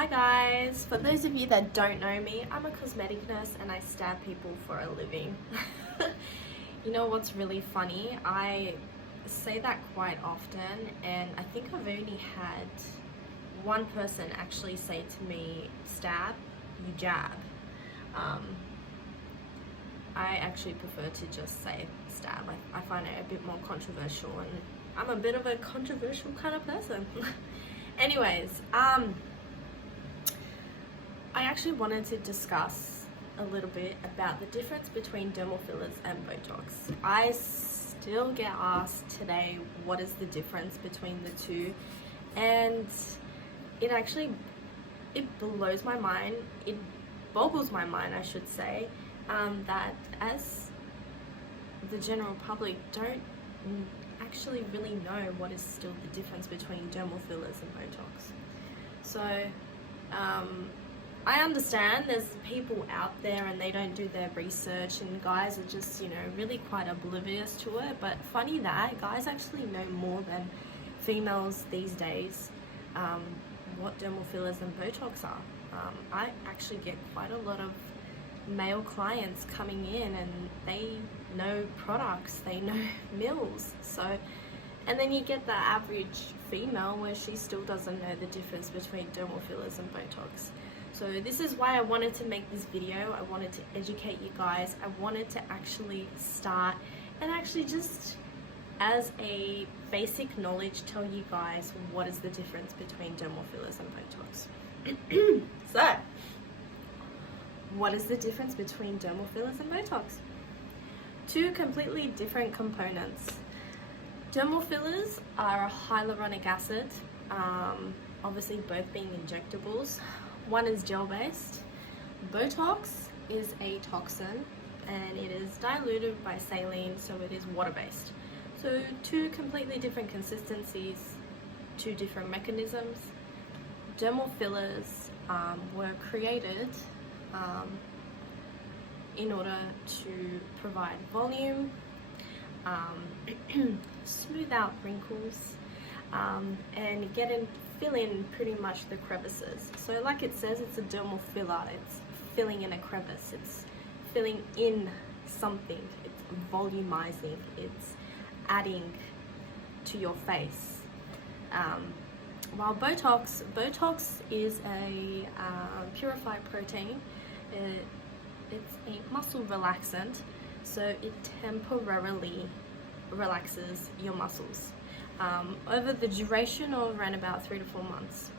Hi guys, for those of you that don't know me, I'm a cosmetic nurse and I stab people for a living. You know what's really funny? I say that quite often and I think I've only had one person actually say to me, stab, you jab. I actually prefer to just say stab. I find it a bit more controversial and I'm a bit of a controversial kind of person. Anyways, I actually wanted to discuss a little bit about the difference between dermal fillers and Botox. I still get asked today what is the difference between the two, and it blows my mind, it boggles my mind I should say, that as the general public don't actually really know what is still the difference between dermal fillers and Botox. So I understand there's people out there and they don't do their research and guys are just, really quite oblivious to it, but funny that guys actually know more than females these days what dermal fillers and Botox are. I actually get quite a lot of male clients coming in and they know products, they know mills, and then you get the average female where she still doesn't know the difference between dermal fillers and Botox. So this is why I wanted to make this video. I wanted to educate you guys. I wanted to actually start and actually just as a basic knowledge tell you guys what is the difference between dermal fillers and Botox. So, what is the difference between dermal fillers and Botox? Two completely different components. Dermal fillers are a hyaluronic acid, obviously both being injectables. One is gel-based. Botox is a toxin and it is diluted by saline, so it is water-based. So two completely different consistencies, two different mechanisms. Dermal fillers were created in order to provide volume, smooth out wrinkles, and fill in pretty much the crevices. So like it says, it's a dermal filler, it's filling in a crevice, it's filling in something, it's volumizing, it's adding to your face. While Botox is a purified protein. It's a muscle relaxant, so it temporarily relaxes your muscles over the duration of around about 3 to 4 months.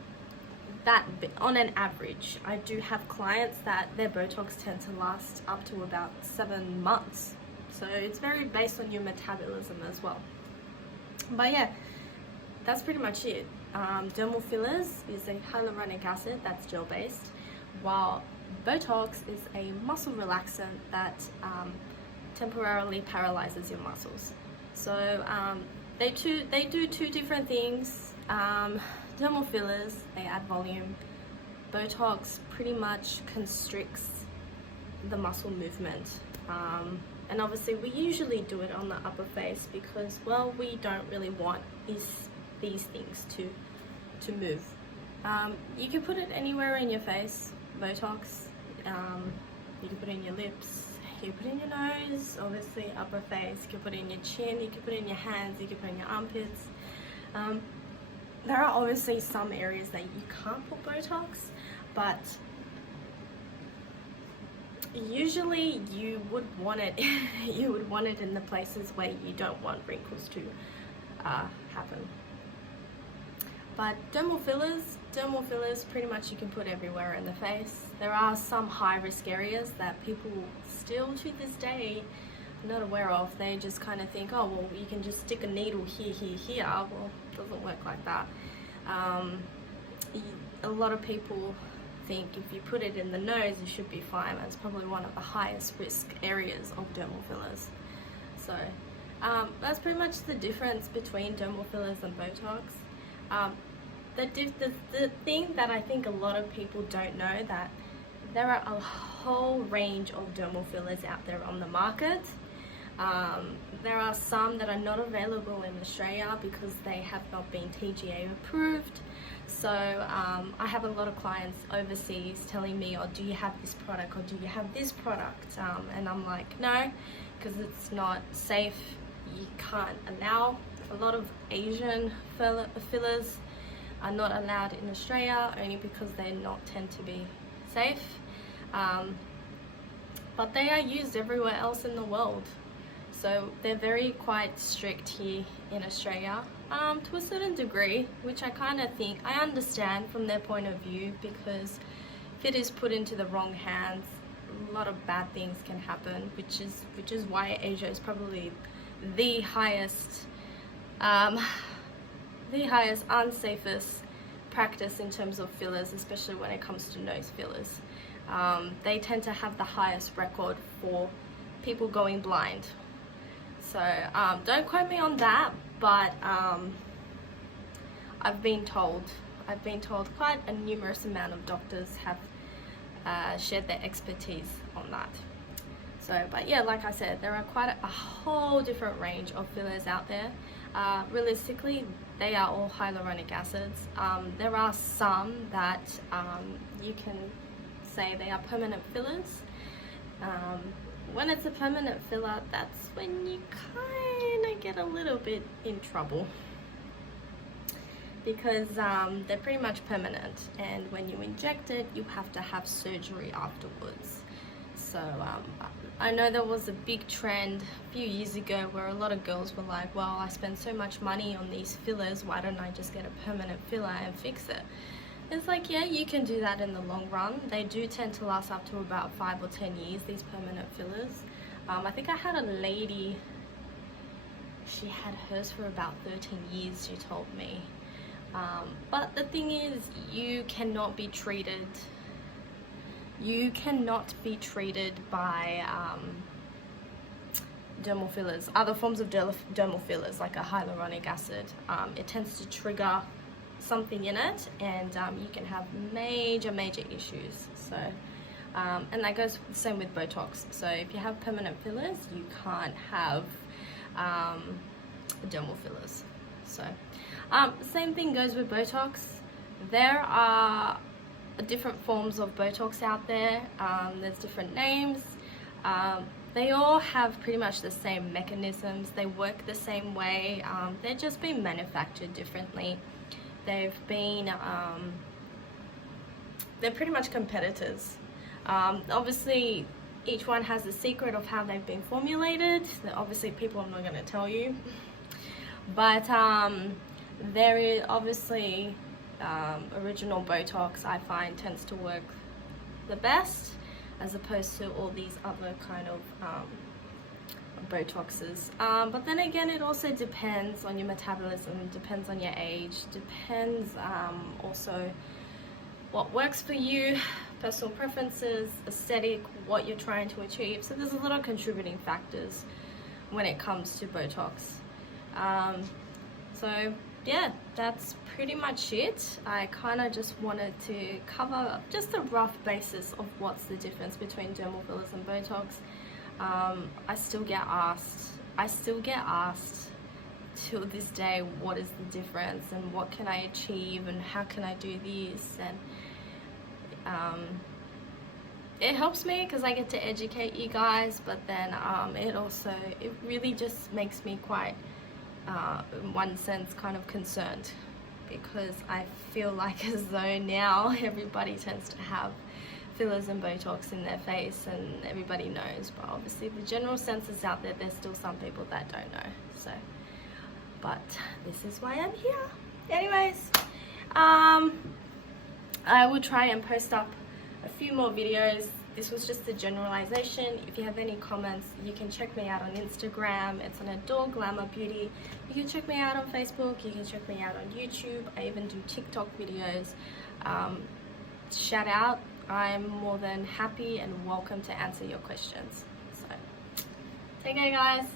That on an average. I do have clients that their Botox tend to last up to about 7 months, so it's very based on your metabolism as well. But yeah, that's pretty much it. Dermal fillers is a hyaluronic acid that's gel based, while Botox is a muscle relaxant that temporarily paralyzes your muscles. So they do two different things. Dermal fillers, they add volume. Botox pretty much constricts the muscle movement. And obviously we usually do it on the upper face because, well, we don't really want these things to move. You can put it anywhere in your face, Botox. You can put it in your lips, you can put it in your nose, obviously upper face, you can put it in your chin, you can put it in your hands, you can put it in your armpits. There are obviously some areas that you can't put Botox, but usually you would want it in the places where you don't want wrinkles to happen. But dermal fillers pretty much you can put everywhere in the face. There are some high risk areas that people still to this day are not aware of. They just kind of think, oh well, you can just stick a needle here. Well, it doesn't work like that. A lot of people think if you put it in the nose you should be fine. That's probably one of the highest risk areas of dermal fillers. So that's pretty much the difference between dermal fillers and Botox. The thing that I think a lot of people don't know, that there are a whole range of dermal fillers out there on the market. There are some that are not available in Australia because they have not been TGA approved. So I have a lot of clients overseas telling me, oh, do you have this product, or do you have this product? And I'm like, no, because it's not safe. You can't allow. A lot of Asian fillers are not allowed in Australia only because they not tend to be safe. But they are used everywhere else in the world. So they're very quite strict here in Australia, to a certain degree, which I kind of think, I understand from their point of view, because if it is put into the wrong hands, a lot of bad things can happen, which is why Asia is probably the highest, unsafest practice in terms of fillers, especially when it comes to nose fillers. They tend to have the highest record for people going blind. So don't quote me on that, but I've been told quite a numerous amount of doctors have shared their expertise on that. So, but yeah, like I said, there are quite a whole different range of fillers out there. Realistically, they are all hyaluronic acids. There are some that you can say they are permanent fillers. When it's a permanent filler, that's when you kind of get a little bit in trouble, because they're pretty much permanent, and when you inject it, you have to have surgery afterwards. So I know there was a big trend a few years ago where a lot of girls were like, well, I spend so much money on these fillers, why don't I just get a permanent filler and fix it? It's like, yeah, you can do that in the long run. They do tend to last up to about 5 or 10 years, these permanent fillers. I think I had a lady, she had hers for about 13 years, she told me. But the thing is, you cannot be treated by dermal fillers, other forms of dermal fillers like a hyaluronic acid. It tends to trigger something in it, and you can have major issues. So and that goes the same with Botox. So if you have permanent fillers, you can't have dermal fillers. So same thing goes with Botox. There are different forms of Botox out there. There's different names. They all have pretty much the same mechanisms. They work the same way. They're just being manufactured differently. They've been, they're pretty much competitors. Obviously, each one has the secret of how they've been formulated. Obviously, people are not going to tell you. But there is obviously original Botox, I find, tends to work the best, as opposed to all these other kind of Botoxes. But then again, it also depends on your metabolism, depends on your age, depends also what works for you, personal preferences, aesthetic, what you're trying to achieve. So there's a lot of contributing factors when it comes to Botox. So yeah, that's pretty much it. I kind of just wanted to cover just a rough basis of what's the difference between dermal fillers and Botox. I still get asked till this day, what is the difference and what can I achieve and how can I do this, and it helps me because I get to educate you guys, but then it really just makes me quite in one sense kind of concerned, because I feel like as though now everybody tends to have fillers and Botox in their face and everybody knows, but obviously the general sense is out there, there's still some people that don't know. So, but this is why I'm here. Anyways, I will try and post up a few more videos. This was just a generalization. If you have any comments, you can check me out on Instagram. It's an Adore Glamour Beauty. You can check me out on Facebook. You can check me out on YouTube. I even do TikTok videos. Shout out. I'm more than happy and welcome to answer your questions. So, take care, guys.